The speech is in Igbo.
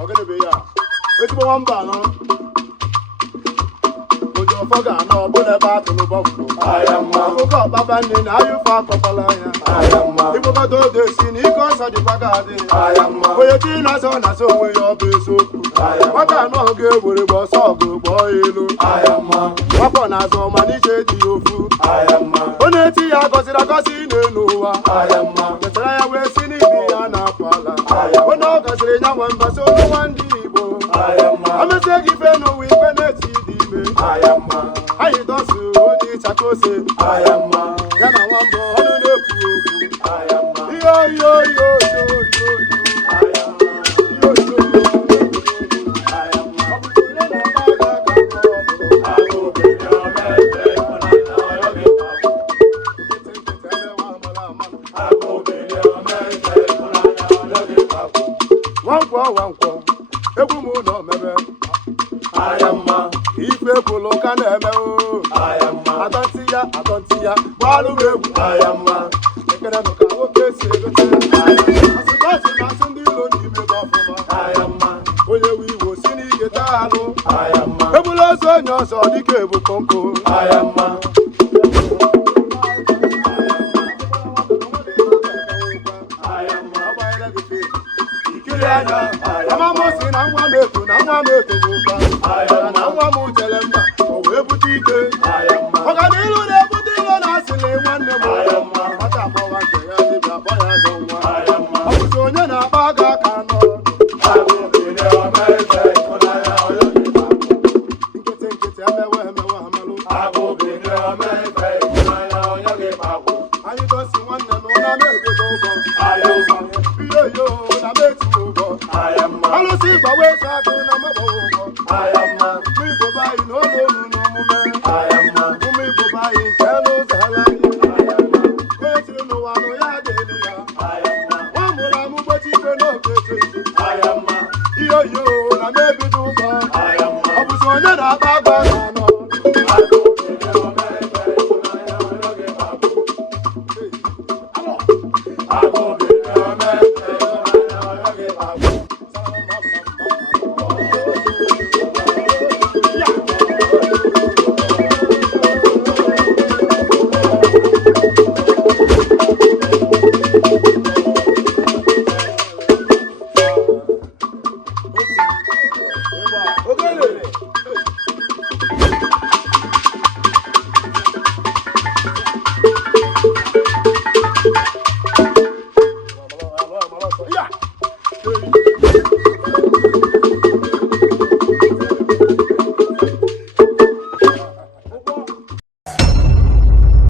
Ogene be ya. Ezigbo nwamba anọ. Ojo foga anọ ọbụla ebe atụrụ bọmbụ. Akụkọ ọkpaba nne na ayụfe akọkwala ya. Ikpokọta ode si na ike ọsọ dịkwa ga-adị. Onye chi na-asọ na-asọ onwe ya ọ bụ eziokwu. Nwata anọ ga-egbere gba ọsọ ọgụ gbọọ ya elu. Nwakpọ na-azọ ma n'iche dị ya ofu. Onye eti ya gọziri agọzi n'elu ụwa. Metara ya wee si n'ibi ya na-apụ ala. Onye ọ gọziri ya nwamba so n'ụwa ndị Igbo. Amesie gị ife n'ụwa ikpe na-eti dị ime. Anyị dọsụ onye ịchaka ose. Ya na nwamba ọnụ na-ekwu okwu. Iyo iyo iyo iyo iyo. Wankwo egwu m ụlọ mebe ife kwụlụ ka na-eme atọntị ya gbalụ m egwu ekere nụ ka nwoke si egote asụkọsị na asụ ndị ilo n'ime gị ọfụma onye we iwo si n'ike taa alụ egbula ozu onye ọzọ dịka ebu konko Amamosi na nwa m eto bụ ụka na nwa m jere mba o wee bute ike ọganiru na-ebute ilo na asịrị nwanne m nwata akpọwa nke ya dịbịa akpọ ya dọ nwa ọ bụzi onye na-akpa aga aka nọ nkịtị emewe amalụ anyị gosi nwanne na ụna na-egodo ụgwọ iyo iyo na meti ụgwọ alụsị gbawa eze agụ na maba ụgwọ ụmụ Igbo be anyị na ụlọ olu n'omume ụmụ Igbo be anyị nke n'ụzọ ala anyị onye tiri n'ụwa nụ ya ga-eli ya nwa mụrụ amụ gbochi ife n'oge echechi iyo iyo na mebido ụgwọ ọ bụzi onye na-akpa agwa n'ọnọ Ogele